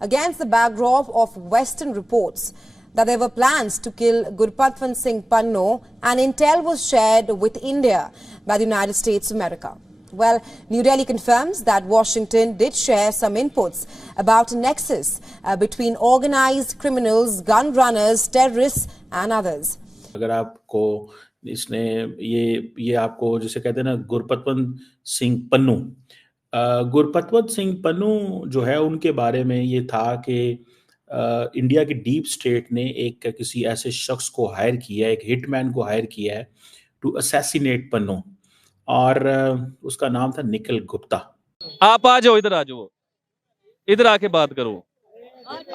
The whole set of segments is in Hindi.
against the backdrop of Western reports that there were plans to kill Gurpatwant Singh Pannu, and intel was shared with India by the United States of America. Well, New Delhi confirms that Washington did share some inputs about a nexus between organized criminals, gun runners, terrorists and others. अगर आपको इसने ये आपको जिसे कहते हैं ना गुरपतवंत सिंह पन्नू, गुरपतवंत सिंह पन्नू जो है उनके बारे में ये था कि इंडिया की डीप स्टेट ने एक किसी ऐसे शख्स को हायर किया है, एक हिटमैन को हायर किया है टू असैसिनेट पन्नू, और उसका नाम था निखिल गुप्ता। आप आ जाओ, इधर आ जाओ, इधर आके बात करो।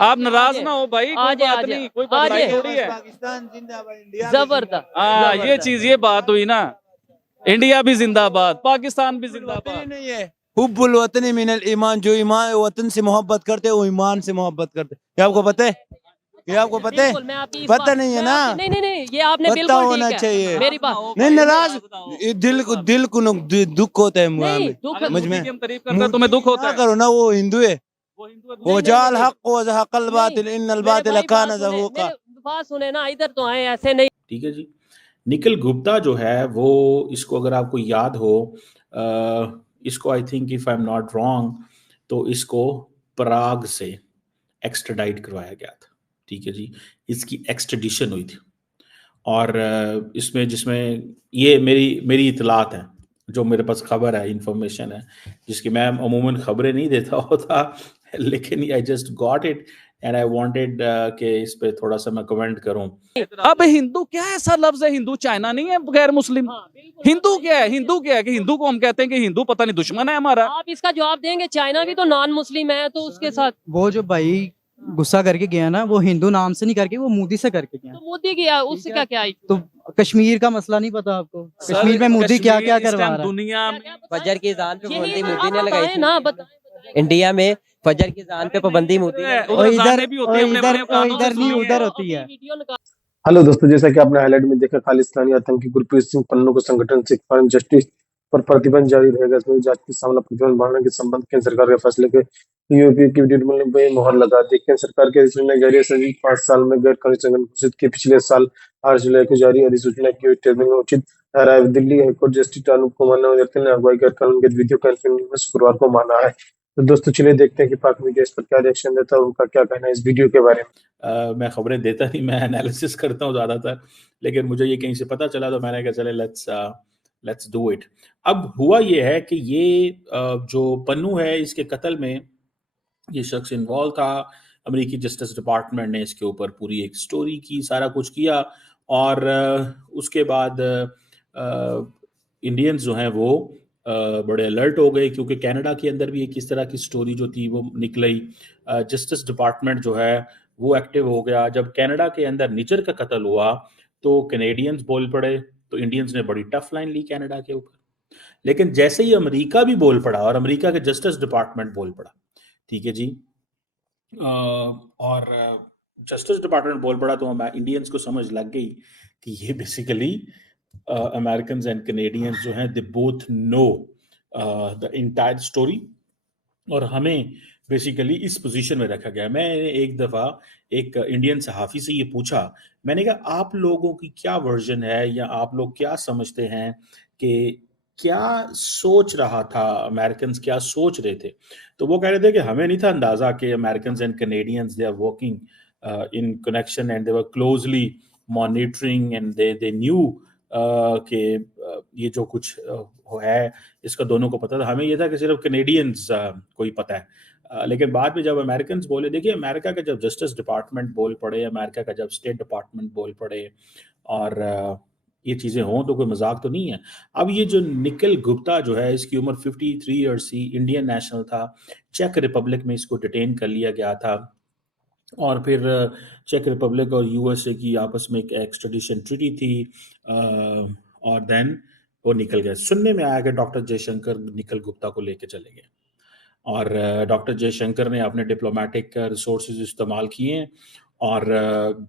आप नाराज ना हो भाई, कोई बात नहीं, कोई लड़ाई थोड़ी है। पाकिस्तान जिंदाबाद, इंडिया जबरदस्त। हाँ, ये चीज, ये बात हुई ना, इंडिया भी जिंदाबाद, पाकिस्तान भी जिंदाबाद। नहीं है हुब्बुल वतनी मिनल ईमान, जो ईमान वतन से मोहब्बत करते वो ईमान से मोहब्बत करते। क्या आपको पता है? ये आपको पता है? पता नहीं है ना? नहीं, ये आपने पता बिल्कुल होना ठीक है। चाहिए। मेरी बात नहीं, नाराज दिल को दुख होता है मुझ में, तुम्हें दुख होता है, करो ना, वो हिंदू है, वो जाल हक व हकल बातिल इन्नल बातिल काना ज़हूका। बात सुने ना, इधर तो आए, ऐसे नहीं। ठीक है जी। निखिल गुप्ता जो है वो, इसको अगर आपको याद हो, इसको I think if I am not wrong, तो इसको पराग से एक्सट्राडाइट करवाया गया था। ठीक है जी, इसकी एक्सट्रेडिशन हुई थी, और इसमें जिसमें ये मेरी इतलात है, जो मेरे पास खबर है, इंफॉर्मेशन है, जिसकी मैं अमूमन खबरें नहीं देता होता, लेकिन I just got it and I wanted कि इस पे थोड़ा सा मैं कमेंट करूं। अब हिंदू क्या ऐसा लफ्ज है? हिंदू चाइना नहीं है, गैर मुस्लिम। हिंदू क्या है? हिंदू क्या है कि हिंदू को हम कहते हैं कि हिंदू पता नहीं दुश्मन है हमारा। आप इसका जवाब देंगे, चाइना भी तो नॉन मुस्लिम है, तो उसके साथ वो जो भाई गुस्सा करके गया ना, वो हिंदू नाम से नहीं करके, वो मोदी से करके गया। तो मोदी गया, उससे क्या क्या आई? तो कश्मीर का मसला नहीं पता आपको? कश्मीर में मोदी क्या क्या करवा रहा है? दुनिया फजर की अजान पे पाबंदी मोदी ने लगाई थी ना, बताएं। इंडिया में फजर की अजान पे पाबंदी मोदी ने इधर नहीं, उधर होती है। हेलो दोस्तों, जैसा कि आपने हाईलाइट में देखा, खालिस्तानी आतंकी गुरप्रीत सिंह पन्नू को संगठन सिख फॉर जस्टिस पर प्रतिबंध जारी रहेगा। इसमें जांच के सामना प्रतिबंध बढ़ाने के संबंध केंद्र सरकार के फैसले के यूपी की वीडियो में मोहर लगा दी। केंद्र सरकार के अधिसूचना जारी है। 5 साल में गैर कानूनी संगठन घोषित किए। पिछले साल 8 जुलाई को जारी अधिसूचना की टेबल में उचित ठहराया। दिल्ली हाईकोर्ट जस्टिस अनूप कुमार ने अगुवाई गैर कानूनी गतिविधियों का में शुक्रवार को माना है। तो दोस्तों चलिए देखते हैं कि पाक मीडिया इस पर क्या रिएक्शन देता है, उनका क्या कहना है इस वीडियो के बारे में। मैं खबरें देता नहीं, मैं एनालिसिस करता हूँ ज़्यादातर, लेकिन मुझे ये कहीं से पता चला तो मैंने कहा चले लेट्स डू इट। अब हुआ ये है कि ये जो पन्नू है, इसके कत्ल में ये शख्स इन्वॉल्व था। अमेरिकी जस्टिस डिपार्टमेंट ने इसके ऊपर पूरी एक स्टोरी की, सारा कुछ किया, और उसके बाद इंडियंस जो हैं वो बड़े अलर्ट हो गए, क्योंकि कनाडा के अंदर भी एक इस तरह की स्टोरी जो थी वो निकली। जस्टिस डिपार्टमेंट जो है वो एक्टिव हो गया। जब कनाडा के अंदर निजर का कत्ल हुआ तो कैनेडियंस बोल पड़े, तो इंडियंस ने बड़ी टफ लाइन ली कनाडा के ऊपर। लेकिन जैसे ही अमेरिका भी बोल पड़ा, और अमेरिका के जस्टिस डिपार्टमेंट बोल पड़ा, ठीक है जी, और जस्टिस डिपार्टमेंट बोल पड़ा, तो इंडियंस को समझ लग गई कि ये बेसिकली अमेरिकन्स एंड कैनेडियंस जो हैं, they both know the entire story, और हमें बेसिकली इस पोजीशन में रखा गया। मैंने एक दफ़ा एक इंडियन सहाफ़ी से ये पूछा, मैंने कहा आप लोगों की क्या वर्जन है, या आप लोग क्या समझते हैं कि क्या सोच रहा था अमेरिकन्स, क्या सोच रहे थे? तो वो कह रहे थे कि हमें नहीं था अंदाज़ा कि Americans and Canadians they are working in connection and they were closely monitoring and they knew कि ये जो कुछ है इसका दोनों को पता था। हमें ये था कि सिर्फ कैनेडियंस को ही पता है। लेकिन बाद में जब अमेरिकन्स बोले, देखिए अमेरिका का जब जस्टिस डिपार्टमेंट बोल पड़े, अमेरिका का जब स्टेट डिपार्टमेंट बोल पड़े, और ये चीज़ें हों तो कोई मजाक तो नहीं है। अब ये जो निखिल गुप्ता जो है, इसकी उम्र 53 ईयर्स थी, इंडियन नेशनल था, चेक रिपब्लिक में इसको डिटेन कर लिया गया था, और फिर चेक रिपब्लिक और यूएसए की आपस में एक एक्सट्रेडिशन ट्रीटी थी, और देन वो निकल गए। सुनने में आया कि डॉक्टर जयशंकर निखिल गुप्ता को लेके चले गए, और डॉक्टर जयशंकर ने अपने डिप्लोमेटिक रिसोर्सेज इस्तेमाल किए, और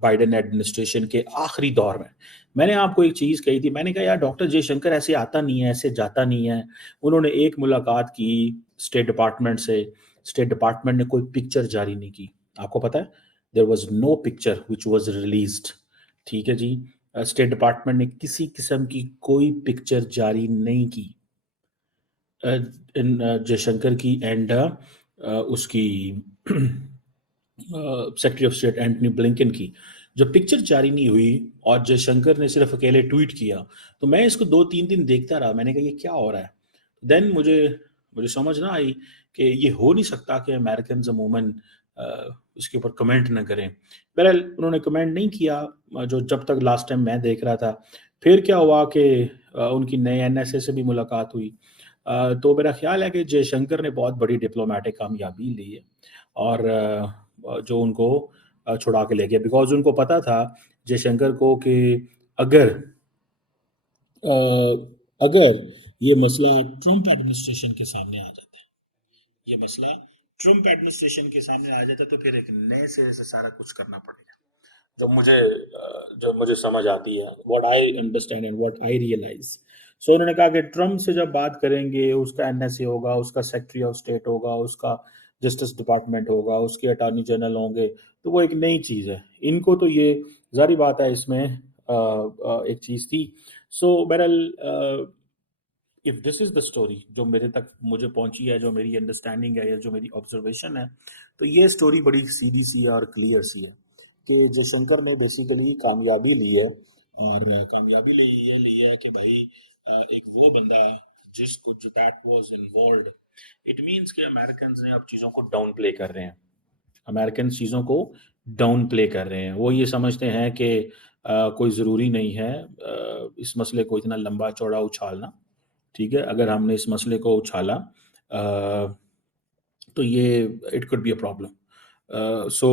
बाइडेन एडमिनिस्ट्रेशन के आखिरी दौर में मैंने आपको एक चीज़ कही थी, मैंने कहा यार डॉक्टर जयशंकर ऐसे आता नहीं है, ऐसे जाता नहीं है। उन्होंने एक मुलाकात की स्टेट डिपार्टमेंट से, स्टेट डिपार्टमेंट ने कोई पिक्चर जारी नहीं की। आपको पता है, there was no picture which was released. ठीक है जी, स्टेट डिपार्टमेंट ने किसी किस्म की कोई पिक्चर जारी नहीं की जयशंकर की एंड उसकी secretary of state Antony Blinken की। जब पिक्चर जारी नहीं हुई और जयशंकर ने सिर्फ अकेले ट्वीट किया, तो मैं इसको 2-3 दिन देखता रहा। मैंने कहा ये क्या हो रहा है। देन मुझे समझ ना आई कि ये हो नहीं सकता कि अमेरिकन अमूमन इसके ऊपर कमेंट ना करें। बहरहाल उन्होंने कमेंट नहीं किया जो जब तक लास्ट टाइम मैं देख रहा था। फिर क्या हुआ कि उनकी नए एनएसए से भी मुलाकात हुई। तो मेरा ख्याल है कि जयशंकर ने बहुत बड़ी डिप्लोमेटिक कामयाबी ली है और जो उनको छुड़ा के ले गया, बिकॉज उनको पता था जयशंकर को कि अगर ये मसला ट्रंप एडमिनिस्ट्रेशन के सामने आ जाता है, ये मसला ट्रंप एडमिनिस्ट्रेशन के सामने आ जाता है, तो फिर एक नए सिरे से सारा कुछ करना पड़ेगा। जो मुझे समझ आती है, what I understand and what I realise. So उन्होंने कहा कि ट्रंप से जब बात करेंगे, उसका एनएसए होगा, उसका सेक्रेटरी ऑफ स्टेट होगा, उसका जस्टिस डिपार्टमेंट होगा, उसके अटॉर्नी जनरल होंगे, तो वो एक नई चीज़ है। इनको तो ये जारी बात है, इसमें एक चीज़ थी। सो बहरहाल if this is the story जो मुझे पहुंची है, जो मेरी अंडरस्टैंडिंग है या जो मेरी ऑब्जर्वेशन है, तो ये स्टोरी बड़ी सीधी सी है और क्लियर सी है कि जयशंकर ने बेसिकली कामयाबी ली है। और कामयाबी ली है कि भाई एक वो बंदा जिसको जो that was involved, it means कि अमेरिकन ने अब चीज़ों को डाउन प्ले कर रहे हैं। अमेरिकन चीज़ों को डाउन प्ले कर रहे हैं। वो ये समझते हैं कि कोई ज़रूरी नहीं है इस मसले को इतना लंबा चौड़ा उछालना। ठीक है, अगर हमने इस मसले को उछाला तो ये it could be a problem. So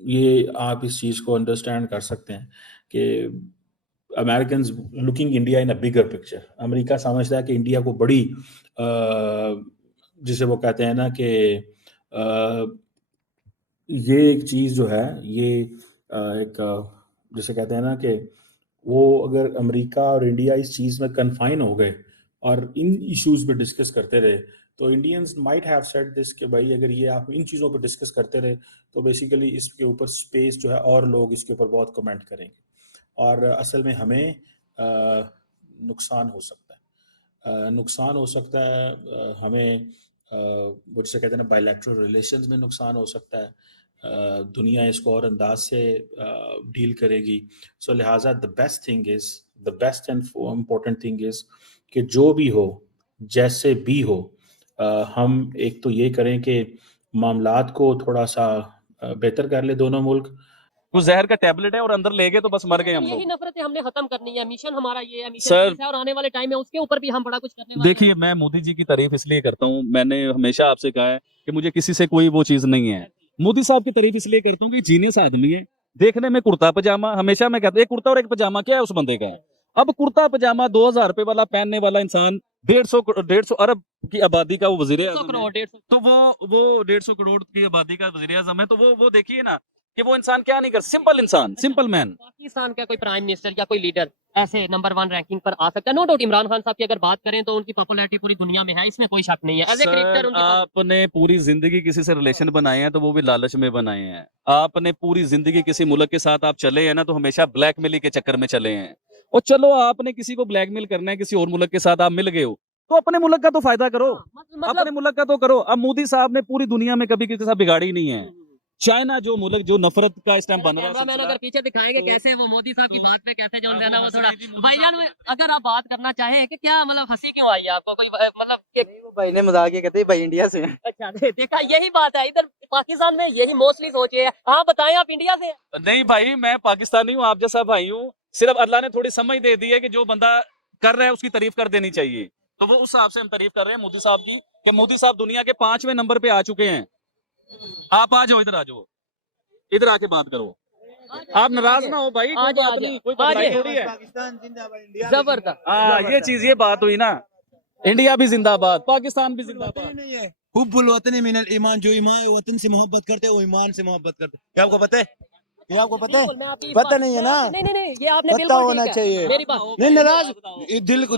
ये आप इस चीज़ को अंडरस्टैंड कर सकते हैं कि American looking India in a bigger picture. America समझता है कि इंडिया को बड़ी जिसे वो कहते हैं ना कि ये एक चीज़ जो है, ये एक जिसे कहते हैं ना कि वो अगर अमेरिका और इंडिया इस चीज़ में कन्फाइन हो गए और इन इश्यूज पे डिस्कस करते रहे, तो Indians might have said this कि भाई अगर ये आप इन चीज़ों पे डिस्कस करते रहे तो बेसिकली इसके ऊपर स्पेस जो है और लोग इसके ऊपर बहुत कमेंट करेंगे और असल में हमें नुकसान हो सकता है। हमें वो जिसे कहते हैं ना बायलैटरल रिलेशंस में नुकसान हो सकता है। दुनिया इसको और अंदाज से डील करेगी। सो लिहाजा the best and important thing is कि जो भी हो, जैसे भी हो, हम एक तो ये करें कि मामलात को थोड़ा सा बेहतर कर ले दोनों मुल्क। कुछ जहर का टैबलेट है और अंदर ले गए तो बस मर गए हम लोग। यही नफरतें हमने खत्म करनी है। मिशन हमारा ये है, मिशन सर, पीस है और आने वाले टाइम में उसके ऊपर भी हम बड़ा कुछ करने वाले हैं। देखिए, मैं मोदी जी की तारीफ इसलिए करता हूँ, मैंने हमेशा आपसे कहा है कि मुझे किसी से कोई वो चीज नहीं है। मोदी साहब की तारीफ इसलिए करता हूँ कि जीनियस आदमी है। देखने में कुर्ता पजामा, हमेशा मैं कहता हूँ एक कुर्ता और एक पजामा क्या है उस बंदे का है। अब कुर्ता पजामा 2000 रुपए वाला पहनने वाला इंसान 150 अरब की आबादी का वो वजीर आज़म है, तो वो 150 करोड़ की आबादी का वजीर आज़म है, तो वो देखिए ना कि वो इंसान क्या नहीं कर, सिंपल इंसान, सिंपल मैन। पाकिस्तान का कोई प्राइम मिनिस्टर या कोई लीडर ऐसे नंबर 1 रैंकिंग पर आ सकता है। नो डाउट इमरान खान साहब की अगर बात करें तो उनकी पॉपुलैरिटी पूरी दुनिया में है, इसमें कोई शक नहीं है। एज ए क्रिकेटर आपने पूरी जिंदगी किसी से रिलेशन बनाए हैं तो वो भी लालच में बनाए हैं। आपने पूरी जिंदगी किसी मुल्क के साथ आप चले हैं ना तो हमेशा ब्लैकमेल के चक्कर में चले हैं। और चलो आपने किसी को ब्लैकमेल करना है, किसी और मुल्क के साथ आप मिल गए हो तो अपने मुल्क का तो फायदा करो, अपने मुल्क का तो करो। अब मोदी साहब ने पूरी दुनिया में कभी किसी के साथ बिगाड़ी नहीं है। चाइना जो मुल्क जो नफरत का इस टाइम बन रहा है, मैंने अगर पीछे दिखाएंगे कैसे वो मोदी साहब की बात पे कैसे जो है ना वो थोड़ा भाईजान में अगर आप बात करना चाहें कि क्या मतलब हंसी क्यों आई है आपको, कोई मतलब भाई ने मजाक ये कहते हैं भाई इंडिया से हैं। अच्छा देखा, यही बात है। इधर पाकिस्तान में यही मोस्टली सोचे है। हाँ बताएं, आप इंडिया से? नहीं भाई, मैं पाकिस्तानी हूँ, आप जैसा भाई हूँ। सिर्फ अल्लाह ने थोड़ी समझ दे दी है कि जो बंदा कर रहा है उसकी तारीफ कर देनी चाहिए, तो वो उस हिसाब से हम तारीफ कर रहे हैं मोदी साहब की कि मोदी साहब दुनिया के 5वें नंबर पे आ चुके हैं। आप आ जाओ, इधर आ जाओ, इधर आके बात करो। आप नाराज ना हो भाई, कोई बात नहीं, कोई बात थोड़ी है। पाकिस्तान जिंदाबाद, इंडिया जबरदस्त। हाँ, ये चीज, ये बात हुई ना, इंडिया भी जिंदाबाद, पाकिस्तान भी जिंदाबाद। नहीं है हुब्बुल वतनी मिनल ईमान, जो ईमान वतन से मोहब्बत करते हैं वो ईमान से मोहब्बत करते हैं। क्या आपको पता है? ये आपको पता है? पता नहीं है ना? नहीं, ये आपने पता होना चाहिए। मेरी बात नहीं, नाराज दिल को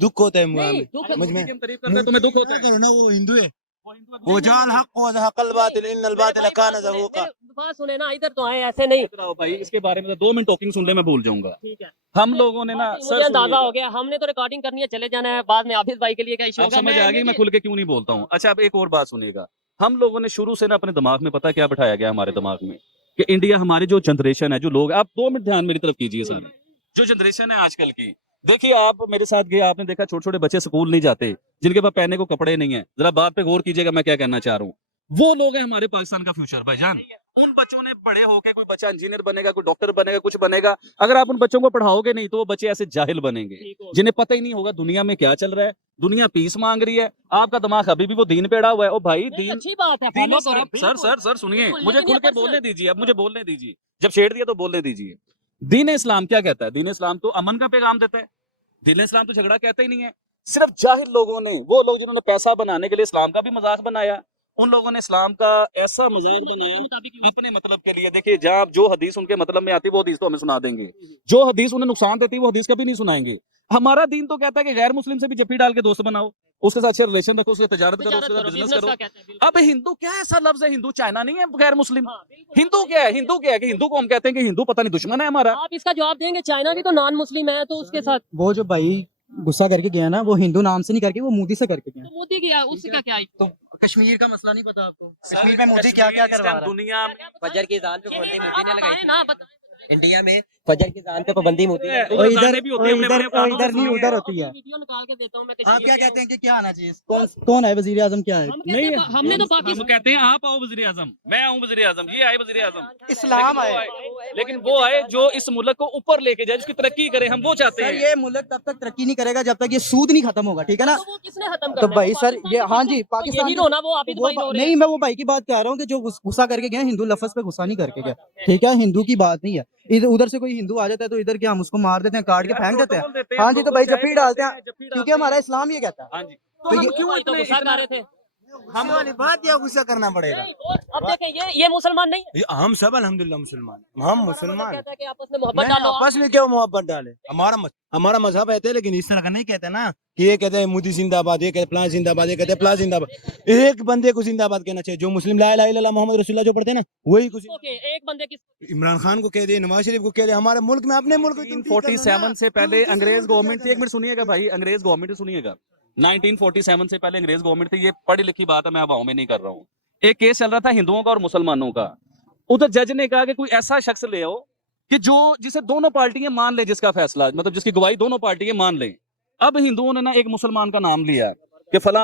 दुख होता है मुझ में। तुम्हें दुख होता है ना, वो हिंदू है। वजाल हक व ज़हक़ल बातिल इन्नल बातिल कान ज़हूक़ा। बात सुने ना, इधर तो आए ऐसे नहीं। इधर आओ भाई, इसके बारे में 2 मिनट टॉकिंग सुन ले, मैं भूल जाऊंगा। ठीक है, हम लोगों ने ना मुझे अंदाजा हो गया, हमने तो रिकॉर्डिंग करनी है, चले जाना है, बाद में आफिस भाई के लिए क्या इशू अब होगा। समझ आ गई मैं खुल के क्यों नहीं बोलता हूँ। अच्छा, अब एक और बात सुनिएगा। हम लोगों ने शुरू से ना अपने दिमाग में पता क्या बिठाया गया हमारे दिमाग में कि इंडिया, हमारी जो जनरेशन है, जो लोग, आप 2 मिनट ध्यान मेरी तरफ कीजिए सारे, जो जनरेशन है आजकल की, देखिए आप मेरे साथ गए, आपने देखा छोटे छोटे बच्चे स्कूल नहीं जाते, जिनके पास पहनने को कपड़े नहीं है। जरा बात पे गौर कीजिएगा मैं क्या कहना चाह रहा हूँ। वो लोग हैं हमारे पाकिस्तान का फ्यूचर भाईजान। उन बच्चों ने बड़े होकर, कोई बच्चा इंजीनियर बनेगा, कोई डॉक्टर बनेगा, कुछ बनेगा। अगर आप उन बच्चों को पढ़ाओगे नहीं तो वो बच्चे ऐसे जाहिल बनेंगे जिन्हें पता ही नहीं होगा दुनिया में क्या चल रहा है। दुनिया पीस मांग रही है, आपका दिमाग अभी भी वो दीन पे अड़ा हुआ है। ओ भाई, दीन, अच्छी बात है, दीन follow करो, सर बिल्कुल। सर सर सुनिए, बिल्कुल, मुझे लेकिन खुल ये के personal- बोलने दीजिए। अब मुझे बोलने दीजिए, जब छेड़ दिया तो बोलने दीजिए। दीन इस्लाम क्या कहता है? दीन इस्लाम तो अमन का पैगाम देता है। दीन इस्लाम तो झगड़ा कहता ही नहीं है। सिर्फ जाहिल लोगों ने, वो लोग जिन्होंने पैसा बनाने के लिए इस्लाम का भी मजाक बनाया, उन लोगों ने इस्लाम का ऐसा मजाक बनाया अपने मतलब के लिए। देखिए, जहाँ जो हदीस उनके मतलब में आती है वो हदीस तो हमें सुना देंगे, जो हदीस उन्हें नुकसान देती है वो हदीस कभी नहीं सुनाएंगे। हमारा दीन तो कहता है कि गैर मुस्लिम से भी जफ्फी डाल के दोस्त बनाओ, उसके साथ अच्छे रिलेशन रखो, उससे तजारत करो, उसके साथ बिजनेस करो। अब हिंदू क्या ऐसा लफ्ज है? हिंदू चाइना नहीं है गैर मुस्लिम। हिंदू क्या है? हिंदू क्या है कि हिंदू को हम कहते हैं कि हिंदू पता नहीं दुश्मन है हमारा। आप इसका जवाब देंगे, चाइना भी तो नॉन मुस्लिम है, तो उसके साथ वो जो भाई गुस्सा करके गया ना, वो हिंदू नाम से नहीं करके वो मोदी से करके गया। तो मोदी गया, उससे क्या तो कश्मीर का मसला नहीं पता आपको? कश्मीर में मोदी क्या क्या करवा रहा है? दुनिया में फजर की अजान पे पाबंदी मोदी ने लगाई थी। ना बता। इंडिया में फजर की अजान पे पाबंदी मोदी ने वो इधर इधर नहीं, उधर होती है। वीडियो निकाल के देता हूं मैं। आप क्या कहते हैं कि क्या आना चाहिए? कौन है वजीर आजम? क्या है? नहीं, हमने तो हम पाकिस्तान कहते हैं आप आओ वजीर आजम, मैं आऊं वजीर आजम, ये आए वजीर आजम, इस्लाम आए। लेकिन वो आए जो इस मुल्क को ऊपर लेके जाए, जिसकी तरक्की करे, हम वो चाहते सर, हैं। ये मुल्क तब तक तरक्की नहीं करेगा जब तक ये सूद नहीं खत्म होगा, ठीक है ना? तो वो किसने खत्म तो करना है? भाई वो सर, ये हाँ जी, पाकिस्तान पाकिस्तान यही रोना, वो आबिद भाई रो रहे हैं। नहीं, मैं वो भाई की बात कर रहा हूँ कि जो गुस्सा करके गया, हिंदू लफ्ज पे गुस्सा नहीं करके गया, ठीक है? हिंदू की बात नहीं है। इधर उधर से कोई हिंदू आ जाता है तो इधर क्या हम उसको मार देते हैं, काट के फेंक देते हैं? हाँ जी, तो भाई जफ्फी डालते हैं क्योंकि हमारा इस्लाम ये कहता है। हाँ जी, तो हम क्यों इतना गुस्सा कर रहे थे? हम वाली बात या गुस्सा करना पड़ेगा? अब देखें, ये मुसलमान नहीं है। हम सब अल्हम्दुलिल्लाह मुसलमान, हम मुसलमान। कहता है कि आपस में मोहब्बत डालो। आपस में क्यों मोहब्बत डाले? हमारा मजहब कहते हैं, लेकिन इस तरह का नहीं कहते ना कि ये कहते हैं मोदी जिंदाबाद, ये कहते फलां जिंदाबाद, ये कहते फलां जिंदाबाद। एक बंदे को जिंदाबाद कहना चाहिए, जो मुस्लिम ला इलाहा इल्लल्लाह मोहम्मद रसूलुल्लाह जो पढ़ते हैं ना, वही कुछ। ओके, एक बंदे की इमरान खान को कह दे, नवाज शरीफ को कह दे, हमारे मुल्क में, अपने मुल्क में 1947 से पहले अंग्रेज गवर्नमेंट थी। एक मिनट सुनिएगा भाई, अंग्रेज गवर्नमेंट सुनिएगा। 1947 से पहले अंग्रेज गवर्नमेंट थी। ये पढ़ी लिखी बात है, मैं हवाओं में नहीं कर रहा हूँ। एक केस चल रहा था हिंदुओं का और मुसलमानों का। उधर जज ने कहा कि कोई ऐसा शख्स ले आओ कि जो जिसे दोनों पार्टियां मान ले, जिसका फैसला, मतलब जिसकी गवाही दोनों पार्टियां मान ले। अब हिंदुओं ने ना एक मुसलमान का नाम लिया कि फला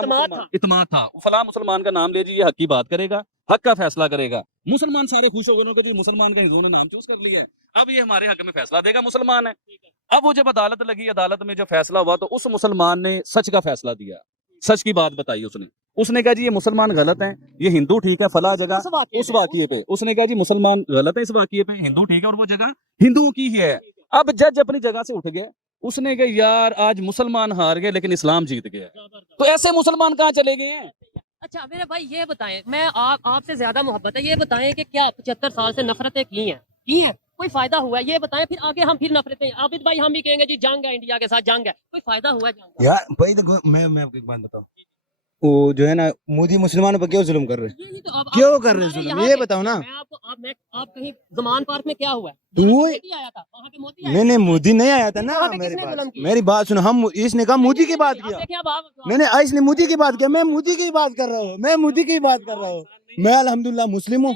इत्माद था, फला मुसलमान का नाम ले जी, ये हक की बात करेगा, हक का फैसला करेगा। मुसलमान सारे खुश हो गए कि मुसलमान का हिंदुओं ने नाम चूज कर लिया है, अब ये हमारे हक में फैसला देगा, मुसलमान है। अब वो जब अदालत लगी, अदालत में जब फैसला हुआ तो उस मुसलमान ने सच का फैसला दिया, सच की बात बताई उसने कहा जी ये मुसलमान गलत हैं, ये हिंदू ठीक है फला जगह उस वाकिये पे। उसने कहा जी मुसलमान गलत है इस वाकिये पे, हिंदू ठीक है और वो जगह हिंदुओं की ही है। अब जज अपनी जगह से उठ गया, उसने कहा यार आज मुसलमान हार गए लेकिन इस्लाम जीत गया। तो ऐसे मुसलमान कहाँ चले गए हैं? अच्छा मेरे भाई ये बताएं, मैं आपसे ज्यादा मोहब्बत है, ये बताएं कि क्या 75 साल से नफरतें की हैं कोई फायदा हुआ है? ये बताएं, फिर आगे हम फिर नफरतें, आबिद भाई हम भी कहेंगे जी जंग है, इंडिया के साथ जंग है, कोई फायदा हुआ है जंग का? यार भाई देखो, मैं आपको एक बात बताऊं, वो जो है ना मोदी मुसलमानों पर क्यों जुल्म कर रहे हैं? यही तो अब क्यों आप- कर रहे हैं हमारे जुल्म? यहाँ ये पे- बताओ ना। मैं आपको आप कहीं जमान पार्क में क्या हुआ है? तो वो मोदी आया था वहाँ पे, मोदी आया नहीं मोदी नहीं आया था ना। वहाँ पे किसने जुल्म किया? मेरी बात सुनो, हम इसने कहा मोदी की बात आप किया, देखिए, अब आप नहीं इसने मोदी की बात किया, मैं मोदी की बात कर रहा हूँ, मैं मोदी की बात कर रहा हूँ। मैं अल्हम्दुलिल्लाह मुस्लिम हूँ,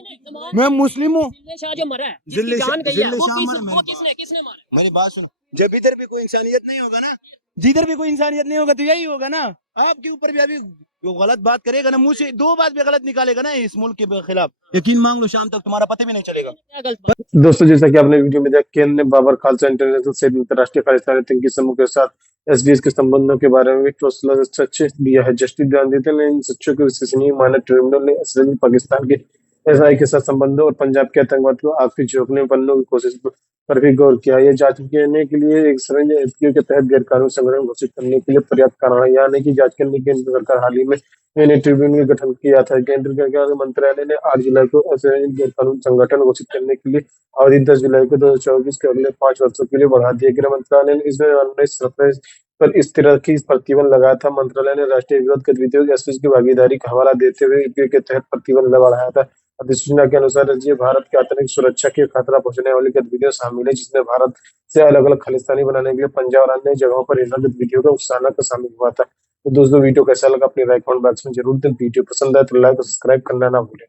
मैं मुस्लिम हूँ। जिल्ले शाह जो मरा है, जिल्ले जिसकी जान शाह- गई है, जिल्ले वो शाह मरा, वो मेरी किसने मारा? मेरी बात सुनो, जब इधर भी कोई इंसानियत नहीं होगा ना, जिधर भी कोई इंसानियत नहीं होगा तो यही होगा ना। आपके ऊपर भी अभी जो गलत बात करेगा ना, मुंह से 2 बात भी गलत निकालेगा ना इस मुल्क के खिलाफ, यकीन मांग लो शाम तक तुम्हारा पता भी नहीं चलेगा। क्या गलत बात? दोस्तों, जैसा कि आपने वीडियो में देखा, केंद्र ने बाबर खालसा इंटरनेशनल से अंतर्राष्ट्रीय खालिस्तानी आतंकी समूह के साथ एसबीएस के संबंधों के बारे में ठोस सच दिया है। जस्टिस दयानंद ने इन सच्चों को विश्वसनीय माना। ट्रिब्यूनल ने इसराइली पाकिस्तान के एसआई के साथ संबंधों और पंजाब के आतंकवाद को आग के झोंकने में पन्नों की कोशिश पर भी गौर किया। यह जांच करने के लिए एक सरंजाम एफपीओ के तहत गैरकानूनी संगठन घोषित करने के लिए पर्याप्त कारण है, यानी कि जांच करने के लिए सरकार हाल ही में मैंने ट्रिब्यूनल का गठन किया था। केंद्र के मंत्रालय ने 8 जुलाई को ऐसे गैरकानूनी संगठन घोषित करने के लिए अवधि 10 जुलाई को 2024 के अगले 5 वर्षों के लिए बढ़ा दिया। गृह मंत्रालय ने इसमें 19 पर इस तरह की प्रतिबंध लगाया था। मंत्रालय ने राष्ट्रीय विरोध गतिविधियों के SWIFT की भागीदारी का हवाला देते हुए यूपीए के तहत प्रतिबंध बढ़ाया था। अधिसूचना के अनुसार राज्य भारत की आतंरिक सुरक्षा की खतरा पहुंचाने वाली गतिविधियों शामिल है, जिसमें भारत से अलग अलग खालिस्तानी बनाने के लिए पंजाब और अन्य जगहों पर हिंसा गतिविधियों का उकसाना का शामिल हुआ था। तो दोस्तों, वीडियो कैसा लगा अपनी राय कमेंट बॉक्स में जरूर दें। वीडियो पसंद आए तो लाइक और सब्सक्राइब करना ना भूलें।